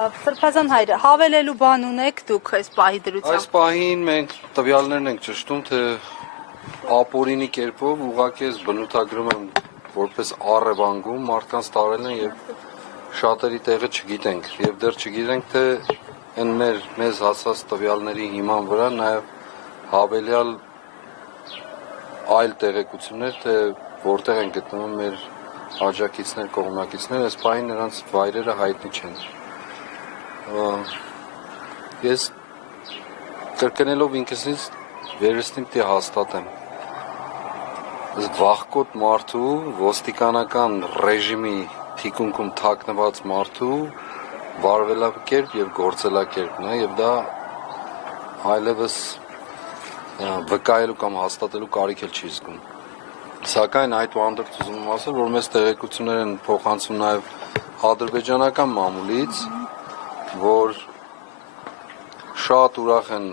Սրբազան հայր, հավելելու բան ունեք դուք այս պահի դրությամբ։ Այս պահին մենք տվյալներն ենք ճշտում, թե ապօրինի կերպով ուղղակի ես բնութագրում եմ որպես առևանգում մարդկանց տարել են եւ շատերի տեղը չգիտենք եւ դեռ չգիտենք թե այն մեզ հասած տվյալների հիման վրա նաեւ հավելյալ այլ տեղեկություններ թե որտեղ են գտնվում մեր աջակիցներ, կողմնակիցներ, այս պահին նրանց վայրերը հայտնի չեն։ Ես կրկնելով ինքսից վերստին պիտի հաստատեմ։ Վախկոտ մարդու, ոստիկանական ռեժիմի թիկունքում թաքնված մարդու վարվելակերպ եւ գործելակերպն է եւ դա այլևս վկայելու կամ հաստատելու կարիք էլ չի զգում։ Սակայն այդուհանդերձ ուզում եմ ասել, որ մեզ տեղեկություններ են փոխանցում նաեւ ադրբեջանական մամուլից, որ շատ ուրախ են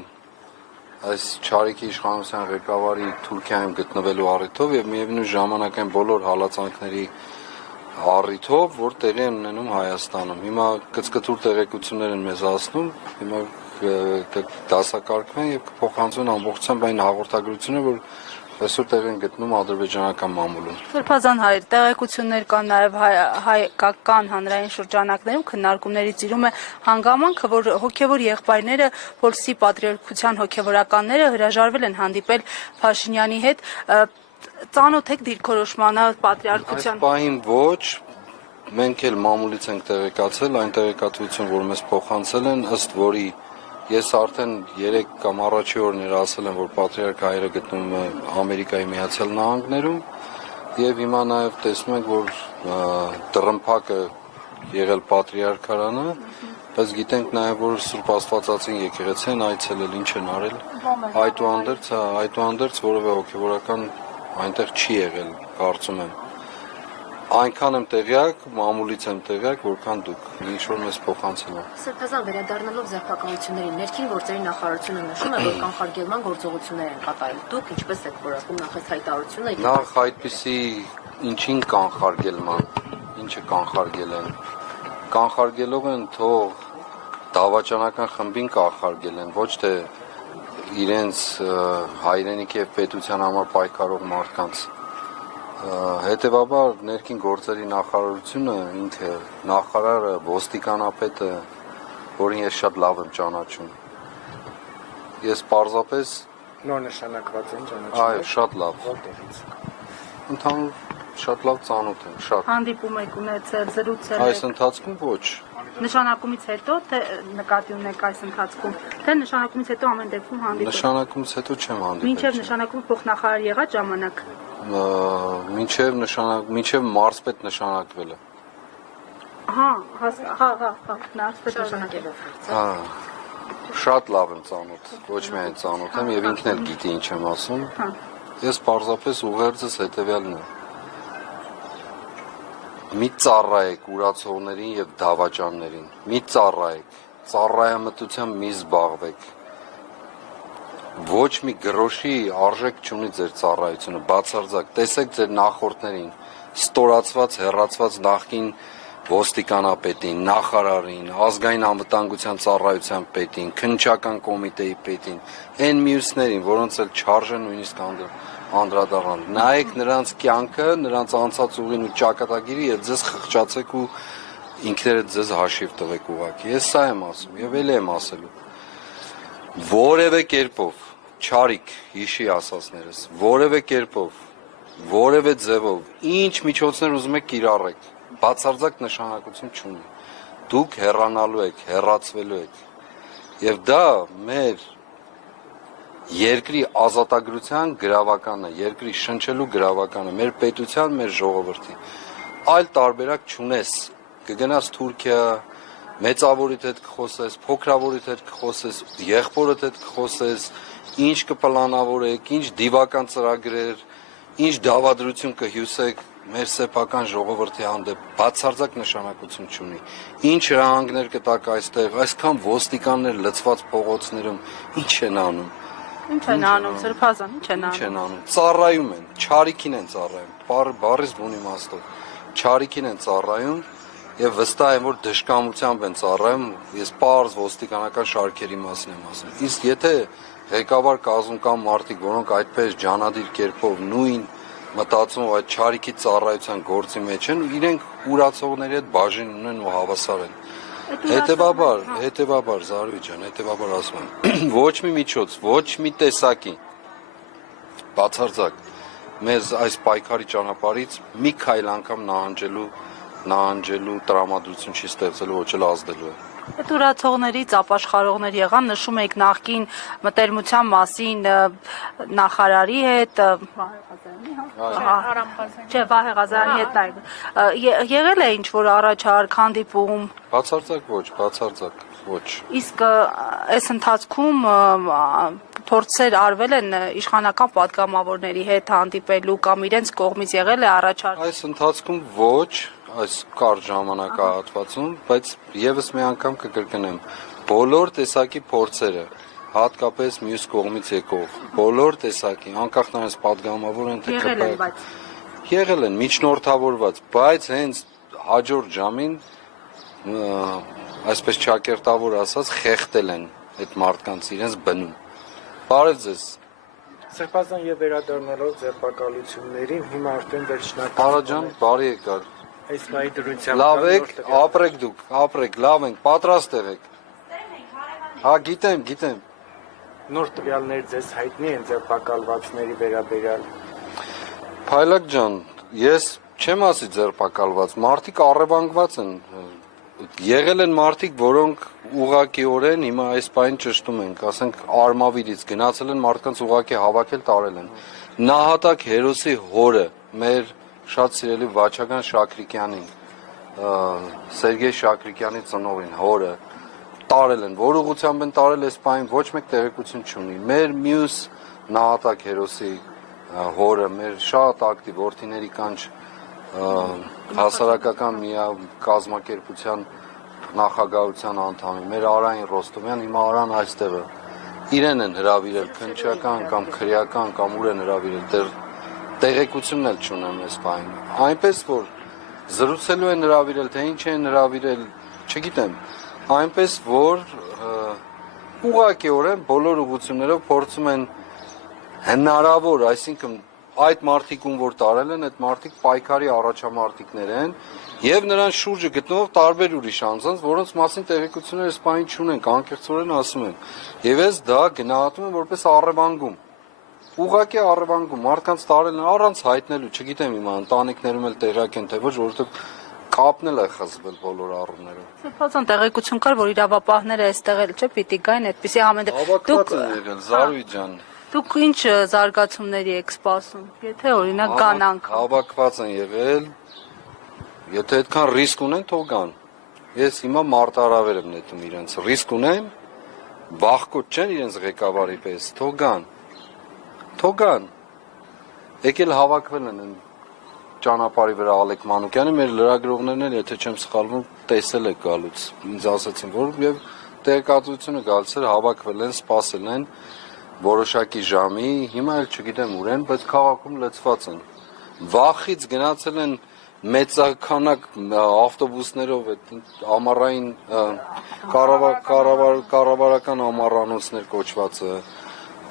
այս Չարիքի իշխանության ղեկավարի Թուրքիայում գտնվելու առիթով եւ միևնույն ժամանակ այն բոլոր հալածանքների առիթով, որ տեղի են ունենում Հայաստանում։ Հիմա կծկտուր տեղեկություններ են մեզ ասնում, հիմա դասակարգվեն եւ կփոխանցվեն ամբողջությամբ այն հաղորդագրությունը, որ այսօր տեղի են գտնում ադրբեջանական մամուլում։ Սրբազան հայր, տեղեկություններ կան նաև հայկական հանրային շրջանակներում քննարկումներից իրում է հանգամանքը, որ հոգևոր եղբայրները, Պոլսի պատրիարքության հոգևորականները հրաժարվել են հանդիպել Փաշինյանի հետ, ծանոթ եք դիրքորոշմանը պատրիարքության։ Այս պահին ոչ, մենք էլ մամուլից ենք տեղեկացել, այն տեղեկատվություն, որ մեզ փոխանցել են, ըստ որի ես արդեն 3 կամ առաջի օրներ ասել եմ, որ պատրիարք հայրը գտնվում է Ամերիկայի Միացյալ Նահանգներում եւ հիմա նաեւ տեսնում ենք, որ դռնփակը եղել պատրիարքարանը, բայց գիտենք նաեւ, որ Սուրբ Աստվածածին եկեղեցին այցելել, ինչ են արել, այդուհանդերձ որևէ հոգեվորական այնտեղ չի եղել, կարծում եմ։ Այնքան եմ տեղյակ, մամուլից եմ տեղյակ, որքան դուք, ինչ որ մեզ փոխանցել եք։ Սրբազան վերադառնալով ձերբակալություններին, ներքին գործերի նախարարությունը նշում է, որ կանխարգելման գործողություններ են կատարել։ Դուք ինչպես եք որակում նախ այս հայտարարությունը։ Նախ այդպիսի ինչին կանխարգելման, ինչը կանխարգել են։ Կանխարգելով են թող դավաճանական խմբին կանխարգել են, ոչ թե իրենց հայրենիքի եւ պետության համար պայքարող մարդկանց։ Հետևաբար ներքին գործերի նախարարությունը ինքը նախարարը ոստիկանապետը, որին ես շատ լավ եմ ճանաչում։ Ես պարզապես նոր նշանակված եմ ճանաչում։ Այո, շատ լավ։ Ընդհանուր շատ լավ ծանոթ եմ, շատ։ Հանդիպում եք ունեցել, զրուցել եք։ Այս ընթացքում ոչ։ Նշանակումից հետո թե նկատի ունեք այս ընթացքում, թե նշանակումից հետո ամեն դեպքում հանդիպել։ Նշանակումից հետո չեմ հանդիպել։ Մինչև նշանակում փոխնախարար եղած ժամանակ։ Մինչև մարզպետ նշանակվելը։ Հա, մարզպետ նշանակելով։ Հա։ Շատ լավ եմ ծանոթ, ոչ միայն ծանոթ եմ եւ ինքն էլ գիտի ինչ եմ ասում։ Ես պարզապես ուղերձս հետեւյալն է։ Մի ծառայեք ուրացողներին եւ դավաճաններին։ Մի ծառայեք, ծառայամտությամբ մի զբաղվեք։ Ոչ մի գրոշի արժեք չունի ձեր ծառայությունը, բացարձակ։ Տեսեք ձեր նախորդներին, ստորացված, հեռացված նախկին ոստիկանապետին, նախարարին, ազգային անվտանգության ծառայության պետին, քննչական կոմիտեի պետին, այն մյուսներին, որոնց էլ չարժե նույնիսկ անդրադառնալ։ Նայեք նրանց կյանքը, նրանց անցած ուղին ու ճակատագիրը եւ ձեզ խղճացեք ու ինքներդ ձեզ հաշիվ տվեք ուղղակի։ Ես սա եմ ասում եւ ելի եմ ասելու։ Որևէ կերպով Չարիք հիշի ասածներս, որևէ կերպով, որևէ ձևով, ինչ միջոցներ ուզում եք կիրառեք, բացարձակ նշանակություն չունի։ Դուք հեռանալու եք, հեռացվելու եք։ Եվ դա մեր երկրի ազատագրության գրավականը, երկրի շնչելու գրավականը, մեր պետության, մեր ժողովրդի։ Այլ տարբերակ չունես։ Կգնաս Թուրքիա, մեծավորիդ հետ կխոսես, փոքրավորիդ հետ կխոսես, եղբորդ հետ կխոսես, ինչ կպլանավորեք, ինչ դիվական ծրագրեր, ինչ դավադրություն կհյուսեք մեր սեփական ժողովրդի հանդեպ, բացարձակ նշանակություն չունի։ Ինչ հրահանգներ կտակ այստեղ, այսքան ոստիկաններ լցված փողոցներում, ինչ են անում։ Ինչ են անում, Սրբազան, ինչ են անում։ Ծառայում են, Չարիքին են ծառայում, բառից բուն իմաստով։ Չարիքին են ծառայում եւ վստահ եմ, որ դժկամությամբ են ծառայում, ես պարզ ոստիկանական շարքերի մասին եմ ասում։ Իսկ եթե ղեկավար կազմում կան մարդիկ, որոնք այդպես ջանադիր կերպով նույն մտածում այդ չարիքի ծառայության գործի մեջ են, իրենք ուրացողների հետ բաժին ունեն ու հավասար են։ Հետևաբար Զարուհի ջան, հետևաբար ասում եմ, ոչ մի միջոց, ոչ մի տեսակի բացարձակ մեզ այս պայքարի ճանապարհից մի քայլ անգամ նահանջելու տրամադրություն չի ստեղծելու, ոչ էլ ազդելու է։ Այդ ուրացողներից ապաշխարողներ եղան, նշում եք նախկին մտերմության մասին նախարարի հետ, Վահե Ղազարյանի հետ եղել է ինչ-որ առաջարկ հանդիպում։ Բացարձակ ոչ։ Իսկ այս ընթացքում փորձեր արվել են իշխանական պատգամավորների հետ հանդիպելու կամ իրենց կողմից եղել է առաջարկ։ Այս ընթացքում ոչ, այս կարճ ժամանակահատվածում, բայց եւս մի անգամ կկրկնեմ, բոլոր տեսակի փորձերը, հատկապես մյուս կողմից եկող, բոլոր տեսակի, անկախ նրանից պատգամավոր են թե եղել են միջնորդավորված, բայց հենց հաջորդ ժամին այսպես ճակերտավոր ասած խեղդել են այդ մարդկանց իրենց բնում։ Բարև ձեզ։ Սրբազան եւ վերադառնալով ձերբակալություններին հիմա արդեն վերջնական Արա ջան, բարի եկար։ Այս նայի դրությամբ Լավ եք, ապրեք դուք, ապրեք, լավ ենք, պատրաստ եղեք։ Հա, գիտեմ։ Նոր տվյալներ ձեզ հայտնի են ձերբակալվածների վերաբերյալ։ Փայլակ ջան, ես չեմ ասի ձերբակալված, մարդիկ առևանգված են։ Եղել են մարդիկ, որոնք ուղղակիորեն հիմա այս պայն ճշտում ենք, ասենք Արմավիրից գնացել են մարդկանց ուղղակի հավաքել տարել են։ Նահատակ հերոսի հորը, մեր շատ սիրելի Վաչագան Շաքրիկյանին, Սերգեյ Շաքրիկյանի ծնողին, հորը տարել են, որ ուղղությամբ են տարել այս պայն ոչ մեկ տեղեկություն չունի։ Մեր մյուս նահատակ հերոսի հորը, մեր շատ ակտիվ որդիների կանչ հասարակական կազմակերպության նախագահության անդամի, մեր Արային Ռոստոմյան, հիմա Արան այստեղ է, իրեն են հրավիրել քննչական կամ քրեական կամ ուր են հրավիրել, տեղեկությունն էլ չունեմ այս բանը։ Այնպես որ զրուցելու են հրավիրել, թե ինչ են հրավիրել, չգիտեմ, այնպես որ ուղղակիորեն բոլոր ուղղություններով փորձում են հնարավոր, այսինքն այդ մարդիկում որ տարել են, այդ մարդիկ պայքարի առաջամարտիկներ են եւ նրանց շուրջը գտնող տարբեր ուրիշ անձանց, որոնց մասին տեղեկությունները սպայն չունենք, անկեղծորեն ասում են։ Եվ ես դա գնահատում եմ որպես առևանգում։ Ուղղակի առևանգում, մարդկանց տարել են առանց հայտնելու, չգիտեմ հիմա ընտանիքներում էլ տեղյակ են թե ոչ, որովհետեւ կապն էլ է խզվել բոլոր առումներով։ Սրբազան տեղեկություն կար, որ իրավապահները այստեղ էլ չէ, պիտի գային այդպիսի ամեն Դուք ինչ զարգացումների եք սպասում, եթե օրինակ կան անգամ։ Հավաքված են եղել, եթե այդքան ռիսկ ունեն, թող գան։ Ես հիմա մարտահրավեր եմ նետում իրենց, ռիսկ ունեն, վախկոտ չեն իրենց ղեկավարի պես, թող գան։ Եկել հավաքվել են ճանապարհի վրա Ալեք Մանուկյանը, մեր լրագրողներն էլ, եթե չեմ սխալվում, տեսել եք գալուց։ Ինձ ասացին, որ եւ տեղեկատվությունը գալիս էր, հավաքվել են, սպասել են որոշակի ժամի, հիմա էլ չգիտեմ ուր են, բայց քաղաքում լցված են։ Վախից գնացել են մեծականակ ավտոբուսներով այդ ամառային կառավարական ամառանոցներ կոչվածը,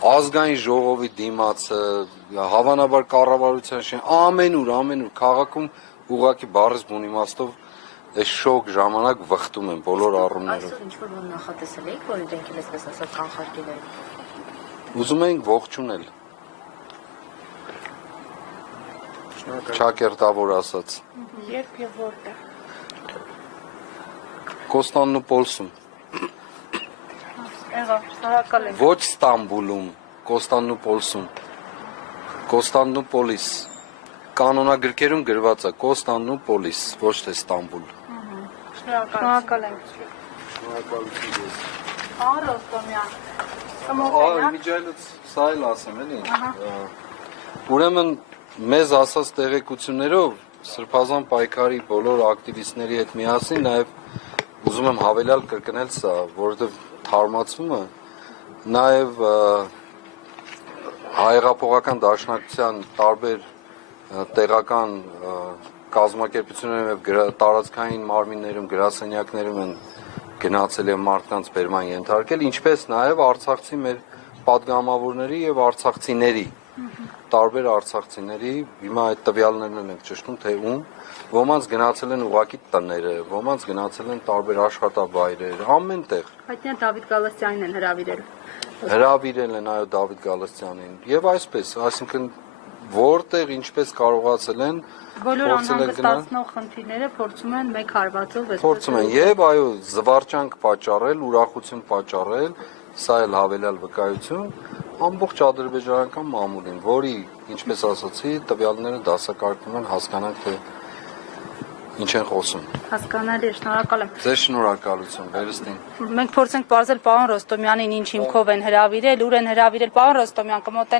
ազգային ժողովի դիմացը, հավանաբար կառավարության շեն, ամենուր քաղաքում ուղղակի բառս բուն իմաստով այս շոկ ժամանակ վխտում են բոլոր առումներով։ Այսօր ինչ-որ բան նախատեսել եք, որ իրենք էլ այսպես ասած կանխարգել են։ Ուզում ենք ողջունել։ Ճակերտավոր ասած։ Երբ եւ որտեղ։ Կոստանդնուպոլսում։ Շնորհակալ եմ։ Ոչ Ստամբուլում, Կոստանդնուպոլսում։ Կոստանդնուպոլիս։ Կանոնագրքերում գրված է Կոստանդնուպոլիս, ոչ թե Ստամբուլ։ Շնորհակալ եմ։ Շնորհակալություն։ Ռոստոմյան։ Միջայլոց սա էլ ասեմ էլի։ Ուրեմն մեզ ասած տեղեկություններով Սրբազան պայքարի բոլոր ակտիվիստների հետ միասին նաև ուզում եմ հավելյալ կրկնել սա, որովհետև թարմացվում է նաև հայեղափոխական դաշնակցության տարբեր տեղական կազմակերպություններում եւ տարածքային մարմիններում, գրասենյակներում են գնացել եւ մարդկանց բերման ենթարկել, ինչպես նաեւ արցախցի մեր падգամավորների եւ արցախցիների տարբեր արցախցիների հիմա այդ տվյալներն ենք ճշտում թե ում ոմանց գնացել են ուղակի տները, ոմանց գնացել են տարբեր աշխատավայրեր, ամենտեղ Հայտնի է Դավիթ Գալստյանին են հրավիրել են այո Դավիթ Գալստյանին եւ այսպես, այսինքն որտեղ ինչպես կարողացել են Բոլոր անհանգստացնող խնդիրները փորձում են մեկ հարվածով փորձում են եւ այո զվարճանք պատճառել, ուրախություն պատճառել, սա էլ հավելյալ վկայություն ամբողջ ադրբեջանական մամուլին, որի ինչպես ասացի, տվյալները դասակարգվում են, հասկանանք թե ինչ են խոսում։ Հասկանալի է, շնորհակալ եմ։ Ձեզ շնորհակալություն, վերստին։ Մենք փորձենք բարձել պարոն Ռոստոմյանին ինչ հիմքով են հրավիրել, ուր են հրավիրել, պարոն Ռոստոմյան, կմոտեն